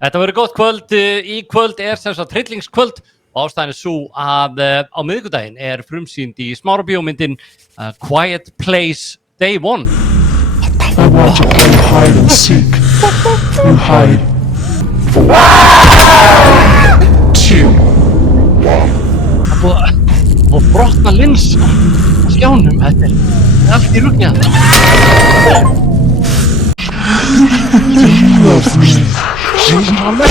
Þetta verður gott kvöld. Í kvöld er sem sagt tryllingskvöld og ástæðan er svo að á miðvikudaginn er frumsýnd í Smárabíómyndin Quiet Place Day 1. I want to play hide and seek. You hide. 4, 2, 1. Og brotna lins á skjánum. Þetta er allt í rugni að You love me.